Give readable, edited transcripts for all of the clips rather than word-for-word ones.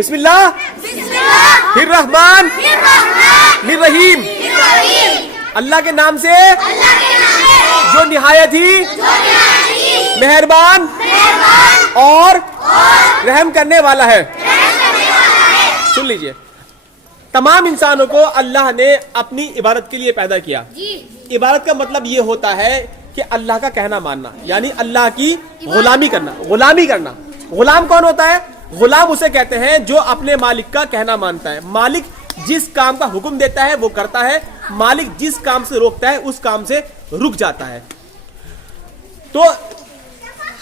بسم اللہ الرحمن الرحیم، اللہ کے نام سے جو نہایت ہی مہربان اور رحم کرنے والا ہے۔ سن لیجئے، تمام انسانوں کو اللہ نے اپنی عبادت کے لیے پیدا کیا۔ عبادت کا مطلب یہ ہوتا ہے کہ اللہ کا کہنا ماننا، یعنی اللہ کی غلامی کرنا۔ غلامی کرنا، غلام کون ہوتا ہے؟ غلام اسے کہتے ہیں جو اپنے مالک کا کہنا مانتا ہے۔ مالک جس کام کا حکم دیتا ہے وہ کرتا ہے، مالک جس کام سے روکتا ہے اس کام سے رک جاتا ہے۔ تو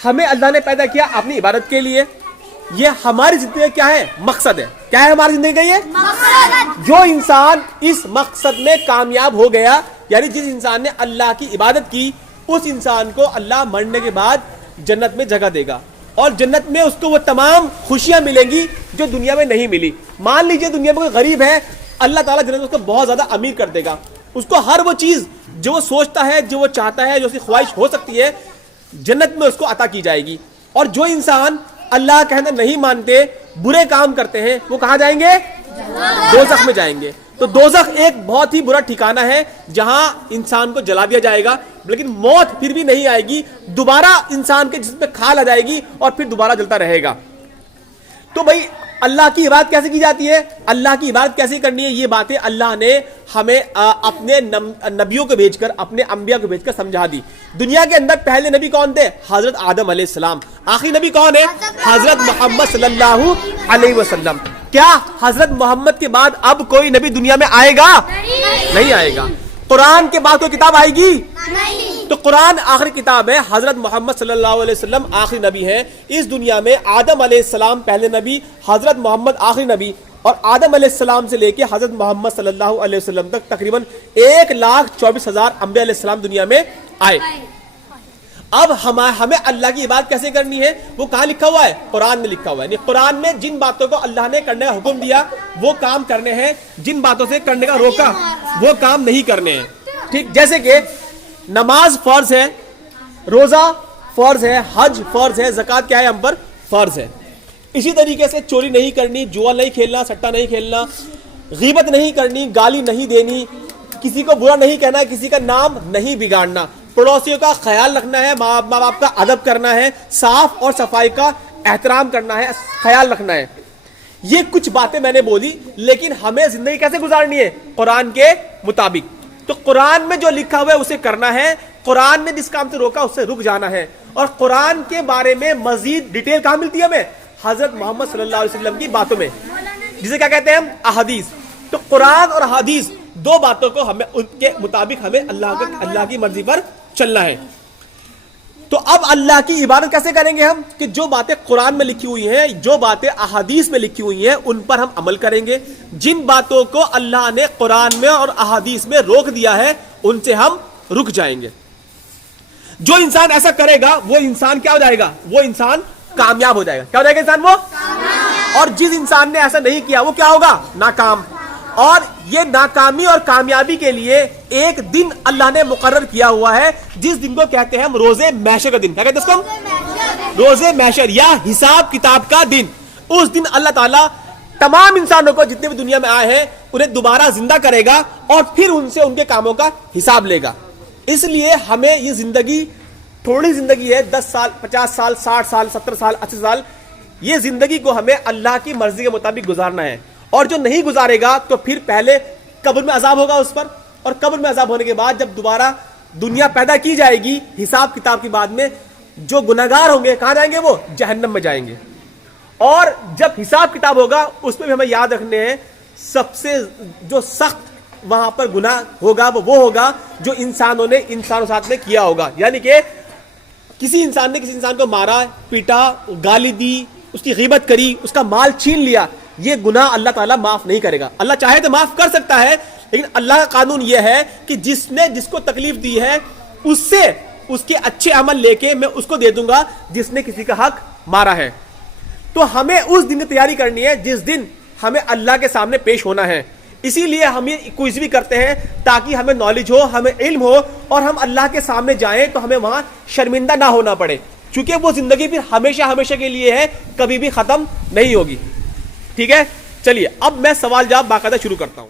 ہمیں اللہ نے پیدا کیا اپنی عبادت کے لیے۔ یہ ہماری زندگی کا کیا ہے؟ مقصد ہے۔ کیا ہے ہماری زندگی کا؟ یہ جو انسان اس مقصد میں کامیاب ہو گیا، یعنی جس انسان نے اللہ کی عبادت کی، اس انسان کو اللہ مرنے کے بعد جنت میں جگہ دے گا، اور جنت میں اس کو وہ تمام خوشیاں ملیں گی جو دنیا میں نہیں ملی۔ مان لیجئے دنیا میں کوئی غریب ہے، اللہ تعالیٰ جنت میں اس کو بہت زیادہ امیر کر دے گا، اس کو ہر وہ چیز جو وہ سوچتا ہے، جو وہ چاہتا ہے، جو اس کی خواہش ہو سکتی ہے، جنت میں اس کو عطا کی جائے گی۔ اور جو انسان اللہ کہنا نہیں مانتے، برے کام کرتے ہیں، وہ کہاں جائیں گے؟ دوزخ میں جائیں گے۔ تو دوزخ ایک بہت ہی برا ٹھکانہ ہے جہاں انسان کو جلا دیا جائے گا، لیکن موت پھر بھی نہیں آئے گی، دوبارہ انسان کے جسم پہ کھال آ جائے گی اور پھر دوبارہ جلتا رہے گا۔ تو بھائی اللہ کی عبادت کیسے کی جاتی ہے، اللہ کی عبادت کیسے کرنی ہے، یہ باتیں اللہ نے ہمیں اپنے نبیوں کو بھیج کر، اپنے انبیاء کو بھیج کر سمجھا دی۔ دنیا کے اندر پہلے نبی کون تھے؟ حضرت آدم علیہ السلام۔ آخری نبی کون ہے؟ حضرت محمد صلی اللہ علیہ وسلم۔ کیا حضرت محمد کے بعد اب کوئی نبی دنیا میں آئے گا؟ نہیں آئے گا۔ قرآن کے بعد کوئی کتاب آئے گی؟ تو قرآن آخری کتاب ہے، حضرت محمد صلی اللہ علیہ وسلم آخری نبی ہیں اس دنیا میں۔ آدم علیہ السلام پہلے نبی، حضرت محمد آخری نبی، اور آدم علیہ السلام سے لے کے حضرت محمد صلی اللہ علیہ وسلم تک تقریباً 1,24,000 انبیاء علیہ السلام دنیا میں آئے۔ اب ہمیں اللہ کی عبادت کیسے کرنی ہے، وہ کہاں لکھا ہوا ہے؟ قرآن میں لکھا ہوا ہے۔ یعنی قرآن میں جن باتوں کو اللہ نے کرنے کا حکم دیا وہ کام کرنے ہیں، جن باتوں سے کرنے کا روکا وہ کام نہیں کرنے ہیں۔ ٹھیک، جیسے کہ نماز فرض ہے، روزہ فرض ہے، حج فرض ہے، زکوٰۃ کیا ہے؟ ہم پر فرض ہے۔ اسی طریقے سے چوری نہیں کرنی، جوا نہیں کھیلنا، سٹا نہیں کھیلنا، غیبت نہیں کرنی، گالی نہیں دینی، کسی کو برا نہیں کہنا، کسی کا نام نہیں بگاڑنا، پڑوسیوں کا خیال رکھنا ہے، ماں باپ کا ادب کرنا ہے، صاف اور صفائی کا احترام کرنا ہے، خیال رکھنا ہے۔ یہ کچھ باتیں میں نے بولی، لیکن ہمیں زندگی کیسے گزارنی ہے؟ قرآن کے مطابق۔ تو قرآن میں جو لکھا ہوا ہے اسے کرنا ہے، قرآن نے جس کام سے روکا اس سے رک جانا ہے۔ اور قرآن کے بارے میں مزید ڈیٹیل کہاں ملتی ہے ہمیں؟ حضرت محمد صلی اللہ علیہ وسلم کی باتوں میں، جسے کیا کہتے ہیں ہم؟ احادیث۔ تو قرآن اور حدیث دو باتوں کو ہمیں ان کے مطابق ہمیں اللہ کی مرضی پر چلنا ہے۔ تو اب اللہ کی عبادت کیسے کریں گے ہم؟ کہ جو باتیں قرآن میں لکھی ہوئی ہیں، جو باتیں احادیث میں لکھی ہوئی ہیں، ان پر ہم عمل کریں گے۔ جن باتوں کو اللہ نے قرآن میں اور احادیث میں روک دیا ہے ان سے ہم رک جائیں گے۔ جو انسان ایسا کرے گا وہ انسان کیا ہو جائے گا؟ وہ انسان کامیاب ہو جائے گا۔ کیا ہو جائے گا انسان؟ وہ اور جس انسان نے ایسا نہیں کیا وہ کیا ہوگا؟ ناکام۔ اور یہ ناکامی اور کامیابی کے لیے ایک دن اللہ نے مقرر کیا ہوا ہے، جس دن کو کہتے ہیں ہم روز محشر کا دن۔ کیا کہتے ہیں اس کو؟ روز محشر یا حساب کتاب کا دن۔ اس دن اللہ تعالیٰ تمام انسانوں کو جتنے بھی دنیا میں آئے ہیں انہیں دوبارہ زندہ کرے گا اور پھر ان سے ان کے کاموں کا حساب لے گا۔ اس لیے ہمیں یہ زندگی تھوڑی زندگی ہے، 10 سال، 50 سال، 60 سال، 70 سال، 80 سال، یہ زندگی کو ہمیں اللہ کی مرضی کے مطابق گزارنا ہے۔ اور جو نہیں گزارے گا تو پھر پہلے قبر میں عذاب ہوگا اس پر، اور قبر میں عذاب ہونے کے بعد جب دوبارہ دنیا پیدا کی جائے گی حساب کتاب کے بعد میں، جو گناہگار ہوں گے کہاں جائیں گے؟ وہ جہنم میں جائیں گے۔ اور جب حساب کتاب ہوگا اس میں بھی ہمیں یاد رکھنے ہیں سب سے جو سخت وہاں پر گناہ ہوگا وہ ہوگا جو انسانوں نے انسانوں ساتھ میں کیا ہوگا۔ یعنی کہ کسی انسان نے کسی انسان کو مارا، پیٹا، گالی دی، اس کی غیبت کری، اس کا مال چھین لیا، یہ گناہ اللہ تعالیٰ معاف نہیں کرے گا۔ اللہ چاہے تو معاف کر سکتا ہے، لیکن اللہ کا قانون یہ ہے کہ جس نے جس کو تکلیف دی ہے اس سے اس کے اچھے عمل لے کے میں اس کو دے دوں گا جس نے کسی کا حق مارا ہے۔ تو ہمیں اس دن کی تیاری کرنی ہے جس دن ہمیں اللہ کے سامنے پیش ہونا ہے۔ اسی لیے ہم یہ کوئز بھی کرتے ہیں تاکہ ہمیں نالج ہو، ہمیں علم ہو، اور ہم اللہ کے سامنے جائیں تو ہمیں وہاں شرمندہ نہ ہونا پڑے، چونکہ وہ زندگی پھر ہمیشہ ہمیشہ کے لیے ہے، کبھی بھی ختم نہیں ہوگی۔ ٹھیک ہے, چلیے اب میں سوال جواب باقاعدہ شروع کرتا ہوں.